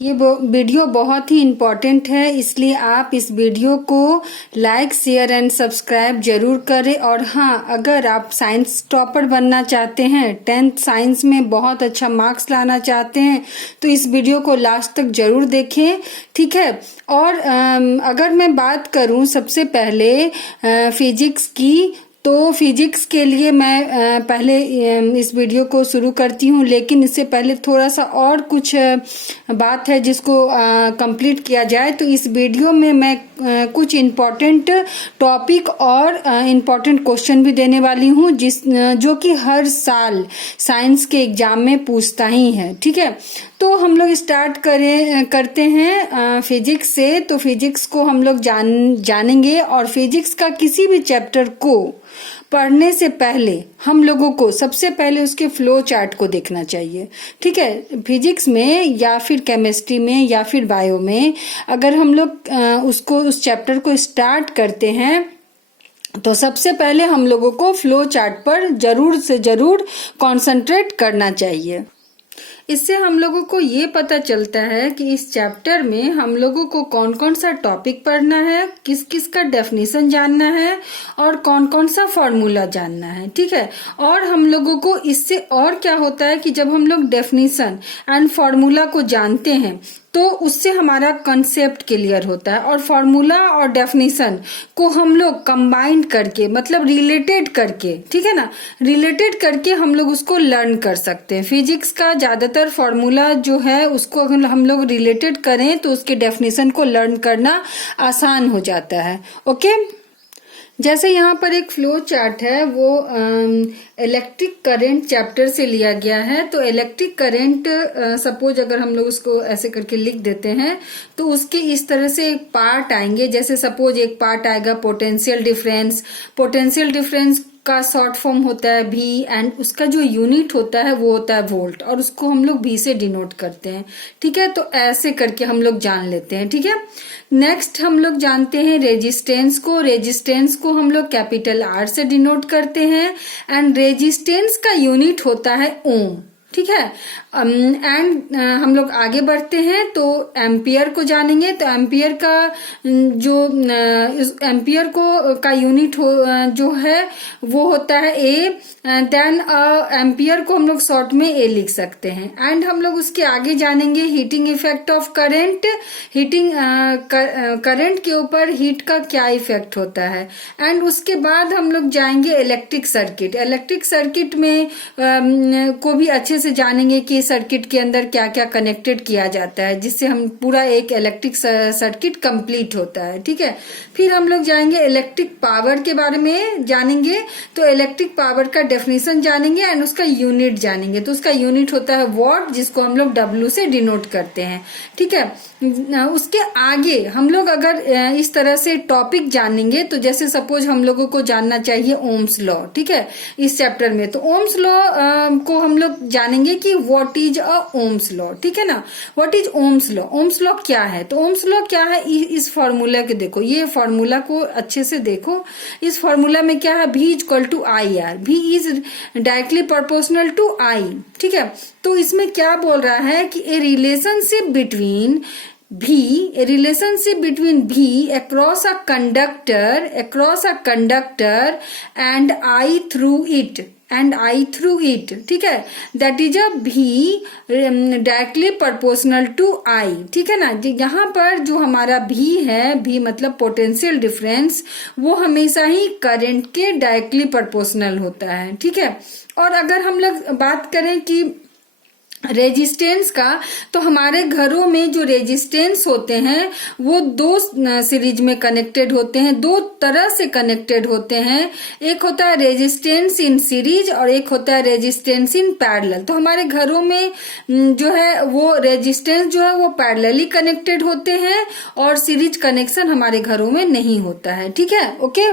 ये वीडियो बहुत ही इम्पोर्टेंट है, इसलिए आप इस वीडियो को लाइक शेयर एंड सब्सक्राइब जरूर करें। और हाँ, अगर आप साइंस टॉपर बनना चाहते हैं, 10th साइंस में बहुत अच्छा मार्क्स लाना चाहते हैं, तो इस वीडियो को लास्ट तक जरूर देखें, ठीक है। और अगर मैं बात करूं सबसे पहले फिजिक्स की, तो फिजिक्स के लिए मैं पहले इस वीडियो को शुरू करती हूँ, लेकिन इससे पहले थोड़ा सा और कुछ बात है जिसको कंप्लीट किया जाए। तो इस वीडियो में मैं कुछ इम्पोर्टेंट टॉपिक और इम्पोर्टेंट क्वेश्चन भी देने वाली हूँ जो कि हर साल साइंस के एग्जाम में पूछता ही है, ठीक है। तो हम लोग स्टार्ट करते हैं फिजिक्स से। तो फिजिक्स को हम लोग जानेंगे, और फिजिक्स का किसी भी चैप्टर को पढ़ने से पहले हम लोगों को सबसे पहले उसके फ्लो चार्ट को देखना चाहिए, ठीक है। फिजिक्स में या फिर केमिस्ट्री में या फिर बायो में अगर हम लोग उस चैप्टर को स्टार्ट करते हैं, तो सबसे पहले हम लोगों को फ्लो चार्ट पर जरूर से जरूर कंसंट्रेट करना चाहिए। इससे हम लोगों को ये पता चलता है कि इस चैप्टर में हम लोगों को कौन कौन सा टॉपिक पढ़ना है, किस किस का डेफिनेशन जानना है और कौन कौन सा फॉर्मूला जानना है, ठीक है। और हम लोगों को इससे और क्या होता है कि जब हम लोग डेफिनेशन एंड फॉर्मूला को जानते हैं तो उससे हमारा कंसेप्ट क्लियर होता है, और फॉर्मूला और डेफिनेशन को हम लोग कंबाइंड करके, मतलब रिलेटेड करके, ठीक है ना, रिलेटेड करके हम लोग उसको लर्न कर सकते हैं। फिजिक्स का ज्यादातर फॉर्मूला जो है उसको अगर हम लोग रिलेटेड करें तो उसके डेफिनेशन को लर्न करना आसान हो जाता है, ओके। जैसे यहाँ पर एक फ्लो चार्ट है, वो इलेक्ट्रिक करंट चैप्टर से लिया गया है। तो इलेक्ट्रिक करंट सपोज अगर हम लोग उसको ऐसे करके लिख देते हैं तो उसके इस तरह से एक पार्ट आएंगे। जैसे सपोज एक पार्ट आएगा पोटेंशियल डिफरेंस। पोटेंशियल डिफरेंस का शॉर्ट फॉर्म होता है V, एंड उसका जो यूनिट होता है वो होता है वोल्ट, और उसको हम लोग V से डिनोट करते हैं, ठीक है। तो ऐसे करके हम लोग जान लेते हैं, ठीक है। नेक्स्ट हम लोग जानते हैं रेजिस्टेंस को। रेजिस्टेंस को हम लोग कैपिटल R से डिनोट करते हैं, एंड रेजिस्टेंस का यूनिट होता है ओम, ठीक है। एंड हम लोग आगे बढ़ते हैं तो एम्पियर को जानेंगे। तो एम्पियर का जो एम्पियर को का यूनिट जो है वो होता है A। देन एम्पियर को हम लोग शॉर्ट में A लिख सकते हैं। एंड हम लोग उसके आगे जानेंगे heating effect of current. Heating current के ऊपर हीट का क्या इफेक्ट होता है। एंड उसके बाद हम लोग जाएंगे इलेक्ट्रिक सर्किट। इलेक्ट्रिक सर्किट में को भी अच्छे से जानेंगे कि सर्किट के अंदर क्या क्या कनेक्टेड किया जाता है, जिससे हम पूरा एक इलेक्ट्रिक सर्किट कंप्लीट होता है, ठीक है। फिर हम लोग जाएंगे इलेक्ट्रिक पावर के बारे में जानेंगे। तो इलेक्ट्रिक पावर का डेफिनेशन जानेंगे एंड उसका यूनिट जानेंगे। तो उसका यूनिट होता है वॉट, जिसको हम लोग W से डिनोट करते हैं, ठीक है। उसके आगे हम लोग अगर इस तरह से टॉपिक जानेंगे, तो जैसे सपोज हम लोगों को जानना चाहिए ओम्स लॉ, ठीक है, इस चैप्टर में। तो ओम्स लॉ को हम लोग जानेंगे कि what is a Ohm's law, ठीक है ना। What is Ohm's law, Ohm's law क्या है। तो ओम्स लॉ क्या है, इस फॉर्मूला के देखो, ये फॉर्मूला को अच्छे से देखो। इस फॉर्मूला में क्या है, V equal to IR। V is directly proportional to I, ठीक है। तो इसमें क्या बोल रहा है कि ए relationship between V across a conductor and I through it, ठीक है, that is a V directly proportional to I, ठीक है ना। यहाँ पर जो हमारा V है, V मतलब पोटेंशियल डिफरेंस, वो हमेशा ही करंट के डायरेक्टली प्रोपोर्शनल होता है, ठीक है। और अगर हम लोग बात करें कि रेजिस्टेंस का, तो हमारे घरों में जो रेजिस्टेंस होते हैं वो दो सीरीज में कनेक्टेड होते हैं, दो तरह से कनेक्टेड होते हैं। एक होता है रेजिस्टेंस इन सीरीज और एक होता है रेजिस्टेंस इन पैरेलल। तो हमारे घरों में जो है वो रेजिस्टेंस जो है वो पैरेलली कनेक्टेड होते हैं, और सीरीज कनेक्शन हमारे घरों में नहीं होता है, ठीक है, ओके।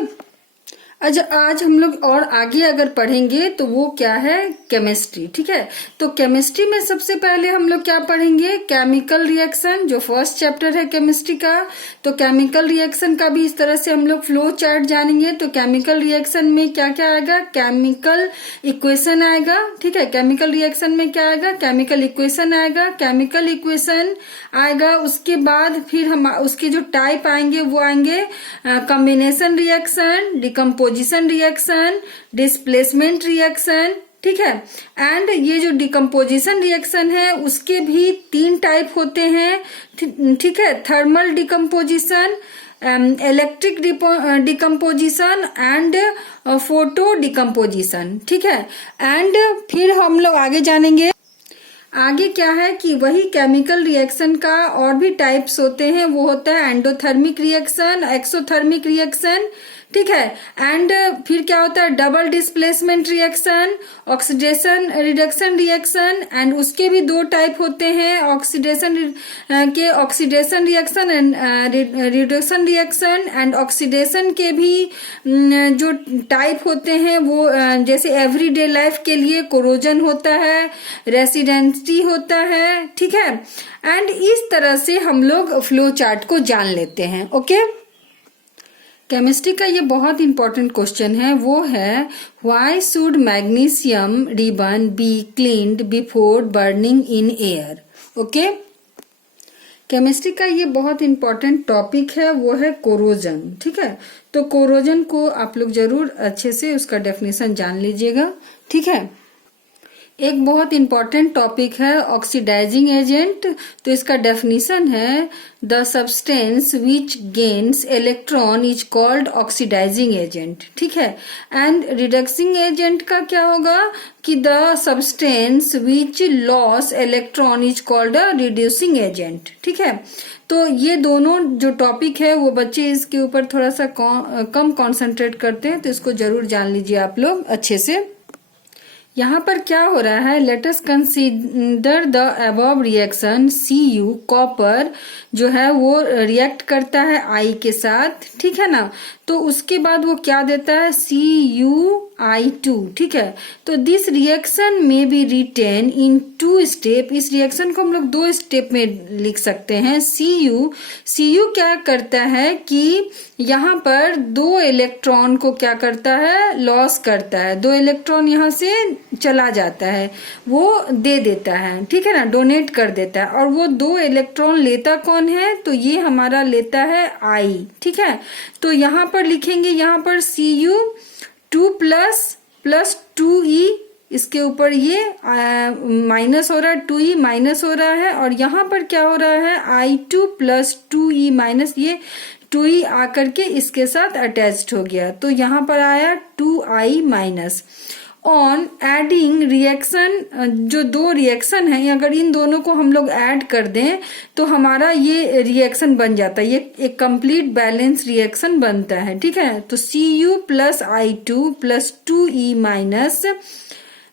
आज हम लोग और आगे अगर पढ़ेंगे तो वो क्या है, केमिस्ट्री। ठीक है, तो केमिस्ट्री में सबसे पहले हम लोग क्या पढ़ेंगे, केमिकल रिएक्शन, जो फर्स्ट चैप्टर है केमिस्ट्री का। तो केमिकल रिएक्शन का भी इस तरह से हम लोग फ्लो चार्ट जानेंगे। तो केमिकल रिएक्शन में क्या क्या आएगा, केमिकल इक्वेशन आएगा। ठीक है, केमिकल रिएक्शन में क्या आएगा, केमिकल इक्वेशन आएगा, केमिकल इक्वेशन आएगा। उसके बाद फिर हम उसके जो टाइप आएंगे वो आएंगे combination reaction, decomposition reaction, displacement reaction. ठीक है, एंड ये जो डिकम्पोजिशन रिएक्शन है उसके भी 3 टाइप होते हैं। ठीक है, thermal decomposition, electric decomposition and photo decomposition. ठीक है, एंड फिर हम लोग आगे जानेंगे आगे क्या है कि वही केमिकल रिएक्शन का और भी टाइप्स होते हैं। वो होता है एंडोथर्मिक रिएक्शन, एक्सोथर्मिक रिएक्शन। ठीक है, एंड फिर क्या होता है double displacement reaction, oxidation reduction reaction, and उसके भी 2 टाइप होते हैं, ऑक्सीडेशन के oxidation reaction and reduction reaction. And oxidation के भी जो टाइप होते हैं वो जैसे एवरीडे लाइफ के लिए कोरोजन होता है, रेसिडेंसी होता है। ठीक है, एंड इस तरह से हम लोग फ्लो चार्ट को जान लेते हैं। ओके, केमिस्ट्री का ये बहुत इंपॉर्टेंट क्वेश्चन है, वो है why should magnesium ribbon be cleaned before burning in air. Okay, chemistry का ये बहुत इंपॉर्टेंट टॉपिक है, वो है कोरोजन। ठीक है, तो कोरोजन को आप लोग जरूर अच्छे से उसका डेफिनेशन जान लीजिएगा। ठीक है, एक बहुत इंपॉर्टेंट टॉपिक है ऑक्सीडाइजिंग एजेंट। तो इसका डेफिनेशन है the substance which gains electron is called oxidising agent. ठीक है, एंड रिडक्सिंग एजेंट का क्या होगा कि the substance which loss electron is called a reducing agent. ठीक है, तो ये दोनों जो टॉपिक है वो बच्चे इसके ऊपर थोड़ा सा कम कॉन्सेंट्रेट करते हैं, तो इसको जरूर जान लीजिए आप लोग अच्छे से। यहाँ पर क्या हो रहा है, let us consider the above reaction. Cu copper जो है वो रिएक्ट करता है I के साथ। ठीक है ना, तो उसके बाद वो क्या देता है CuI2। ठीक है, तो दिस रिएक्शन में बी रिटेन इन 2 स्टेप। इस रिएक्शन को हम लोग 2 स्टेप में लिख सकते हैं। Cu क्या करता है कि यहाँ पर 2 इलेक्ट्रॉन को क्या करता है, लॉस करता है। 2 इलेक्ट्रॉन यहाँ से चला जाता है, वो दे देता है। ठीक है ना, डोनेट कर देता है। और वो 2 इलेक्ट्रॉन लेता कौन है, तो ये हमारा लेता है I। ठीक है, तो यहाँ पर लिखेंगे, यहाँ पर Cu2 प्लस 2E, इसके ऊपर ये माइनस हो रहा है, 2E माइनस हो रहा है। और यहाँ पर क्या हो रहा है, I2 प्लस 2E माइनस, ये 2E आकर के इसके साथ अटैच्ड हो गया, तो यहाँ पर आया 2I minus. On adding reaction, जो 2 रिएक्शन है, अगर इन दोनों को हम लोग ऐड कर दें तो हमारा ये रिएक्शन बन जाता है, ये एक कंप्लीट बैलेंस रिएक्शन बनता है। ठीक है, तो Cu plus I2 plus 2E minus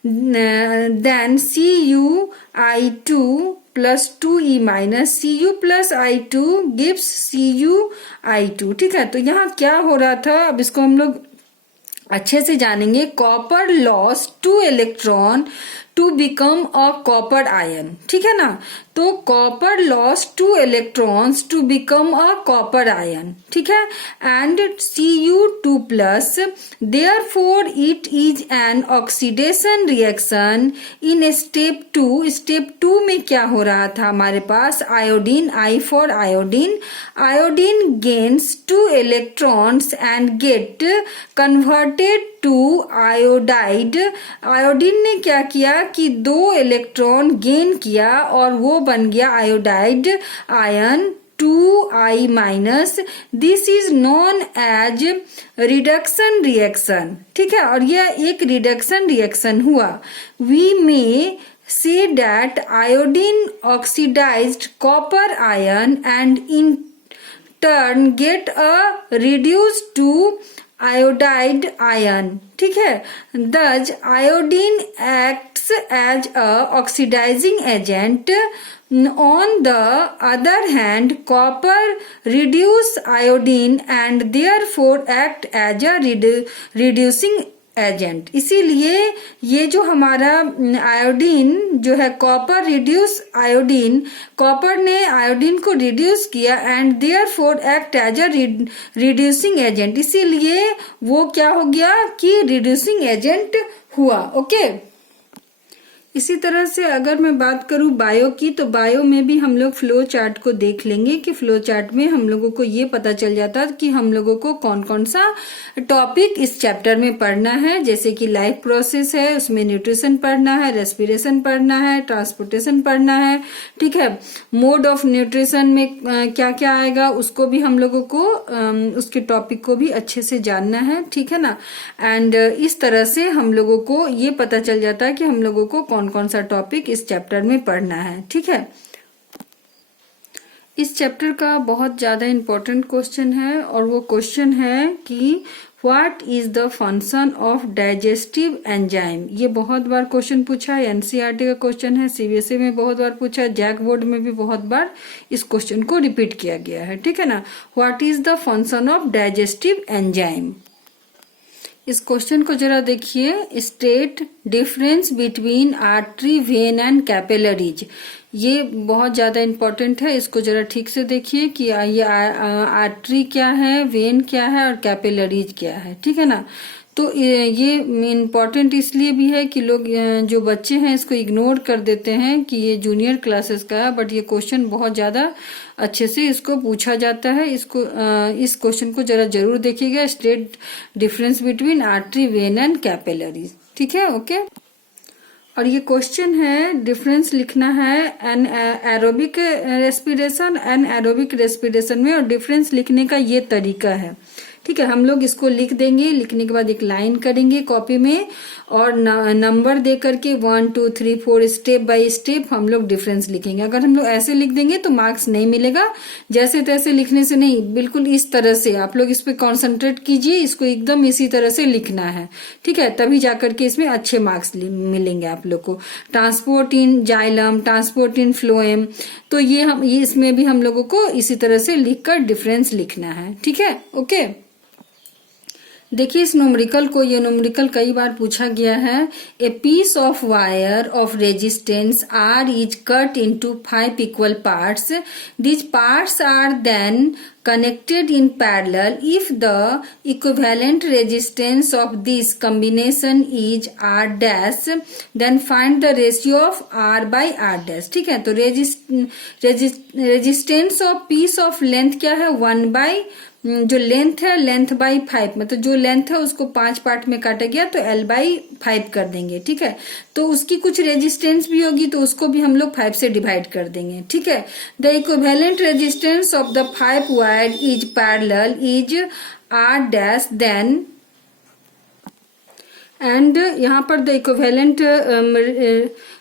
then CuI2 plus 2E minus Cu plus I2 gives CuI2। ठीक है, तो यहाँ क्या हो रहा था, अब इसको हम लोग अच्छे से जानेंगे। Copper loss 2 electron to become a copper ion. ठीक है ना, तो copper loss 2 electrons to become a copper ion. ठीक है, and Cu2 plus, therefore it is an oxidation reaction in step 2। Step 2 में क्या हो रहा था हमारे पास, iodine, I for iodine. Iodine gains 2 electrons and get converted to iodide. Iodine ने क्या किया कि 2 इलेक्ट्रॉन गेन किया और वो बन गया iodide ion 2I minus. This is known as reduction reaction. ठीक है, और यह एक रिडक्शन रिएक्शन हुआ। We may say that iodine oxidized copper ion and in turn get a reduced to iodide ion। ठीक है, thus iodine acts as a oxidizing agent On the other hand, copper reduce iodine and therefore act as a reducing agent. इसीलिए ये जो हमारा iodine जो है, copper reduce iodine, copper ने iodine को रिड्यूस किया and therefore act as a reducing agent. इसीलिए वो क्या हो गया कि रिड्यूसिंग एजेंट हुआ। ओके, इसी तरह से अगर मैं बात करूं बायो की, तो बायो में भी हम लोग फ्लो चार्ट को देख लेंगे कि फ्लो चार्ट में हम लोगों को ये पता चल जाता है कि हम लोगों को कौन कौन सा टॉपिक इस चैप्टर में पढ़ना है। जैसे कि लाइफ प्रोसेस है, उसमें न्यूट्रिशन पढ़ना है, रेस्पिरेशन पढ़ना है, ट्रांसपोर्टेशन पढ़ना है, ठीक है। मोड ऑफ न्यूट्रिशन में क्या क्या आएगा उसको भी हम लोगों को उसके टॉपिक को भी अच्छे से जानना है, ठीक है ना। एंड इस तरह से हम लोगों को ये पता चल जाता है कि हम लोगों को कौन कौन सा टॉपिक इस चैप्टर में पढ़ना है, ठीक है। इस चैप्टर का बहुत ज्यादा इंपॉर्टेंट क्वेश्चन है और वो क्वेश्चन है कि what is the function of digestive enzyme. ये बहुत बार क्वेश्चन पूछा है, एनसीईआरटी का क्वेश्चन है, सीबीएसई में बहुत बार पूछा है, जैक बोर्ड में भी बहुत बार इस क्वेश्चन को रिपीट किया गया है, ठीक है ना। What is the function of digestive enzyme. इस क्वेश्चन को जरा देखिए। State difference between artery, when and capillaries. ये बहुत ज्यादा इंपॉर्टेंट है, इसको जरा ठीक से देखिए कि ये आर्टरी क्या है, वेन क्या है और कैपिलरीज क्या है, ठीक है ना। तो ये इम्पॉर्टेंट इसलिए भी है कि लोग जो बच्चे हैं इसको इग्नोर कर देते हैं कि ये जूनियर क्लासेस का है, बट ये क्वेश्चन बहुत ज्यादा अच्छे से इसको पूछा जाता है। इसको इस क्वेश्चन को जरा जरूर देखिएगा। State difference between artery, when and capillaries, ठीक है। ओके, और ये क्वेश्चन है, डिफरेंस लिखना है anaerobic respiration, anaerobic respiration में, और डिफरेंस लिखने का ये तरीका है, ठीक है। हम लोग इसको लिख देंगे, लिखने के बाद एक लाइन करेंगे कॉपी में और नंबर दे करके 1 2 3 4 स्टेप बाय स्टेप हम लोग डिफरेंस लिखेंगे। अगर हम लोग ऐसे लिख देंगे तो मार्क्स नहीं मिलेगा, जैसे तैसे लिखने से नहीं, बिल्कुल इस तरह से आप लोग इस पे कॉन्सेंट्रेट कीजिए, इसको एकदम इसी तरह से लिखना है, ठीक है। तभी जाकर के इसमें अच्छे मार्क्स मिलेंगे आप लोग को। ट्रांसपोर्ट इन जाइलम, ट्रांसपोर्ट इन फ्लोएम, तो ये इसमें भी हम लोगों को इसी तरह से लिखकर डिफरेंस लिखना है, ठीक है। ओके, देखिए इस न्यूमेरिकल को, ये न्यूमेरिकल कई बार पूछा गया है। A piece of wire of resistance R is cut into 5 equal parts. These parts are then connected in parallel if the equivalent resistance of this combination is R dash, then find the ratio of R by R dash, ठीक है। तो resistance of peace of length क्या है, 1 by जो length है, length by 5, मतलब जो length है उसको 5 पार्ट में काटा गया तो L बाई 5 कर देंगे, ठीक है। तो उसकी कुछ रेजिस्टेंस भी होगी तो उसको भी हम लोग 5 से डिवाइड कर देंगे, ठीक है। The equivalent resistance of the 5 wire is parallel is R dash then, and यहाँ पर the equivalent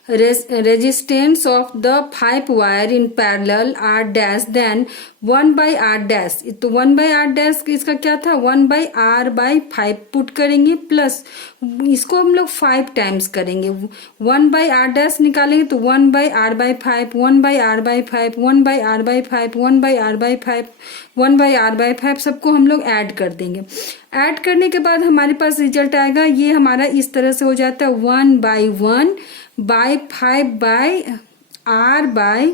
resistance of the 5 wire in parallel R dash then 1 by R dash। तो 1 by R dash इसका क्या था, 1 by R by 5 पुट करेंगे, plus इसको हम लोग 5 टाइम्स करेंगे। 1 by R dash निकालेंगे तो 1 by R by 5, 1 by R by 5, 1 by R by 5, 1 by R by 5, 1 by R by 5, सबको हम लोग ऐड कर देंगे। ऐड करने के बाद हमारे पास रिजल्ट आएगा, ये हमारा इस तरह से हो जाता है 1 by 1 by 5 by R by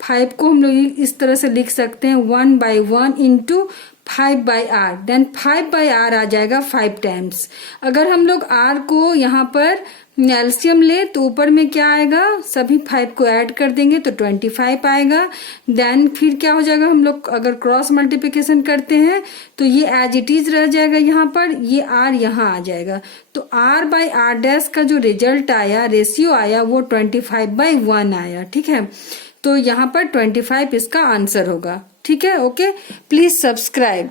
5 को हम लोग इस तरह से लिख सकते हैं 1 by 1 into 5 by R, then 5 by R आ जाएगा 5 टाइम्स। अगर हम लोग R को यहाँ पर एलसीएम ले तो ऊपर में क्या आएगा, सभी 5 को ऐड कर देंगे तो 25 आएगा। देन फिर क्या हो जाएगा, हम लोग अगर क्रॉस मल्टीप्लिकेशन करते हैं तो ये एज इट इज रह जाएगा, यहाँ पर ये R यहाँ आ जाएगा। तो R बाई R डैश का जो रिजल्ट आया, रेशियो आया, वो 25/1 आया, ठीक है। तो यहाँ पर 25 इसका आंसर होगा, ठीक है। Okay, please subscribe.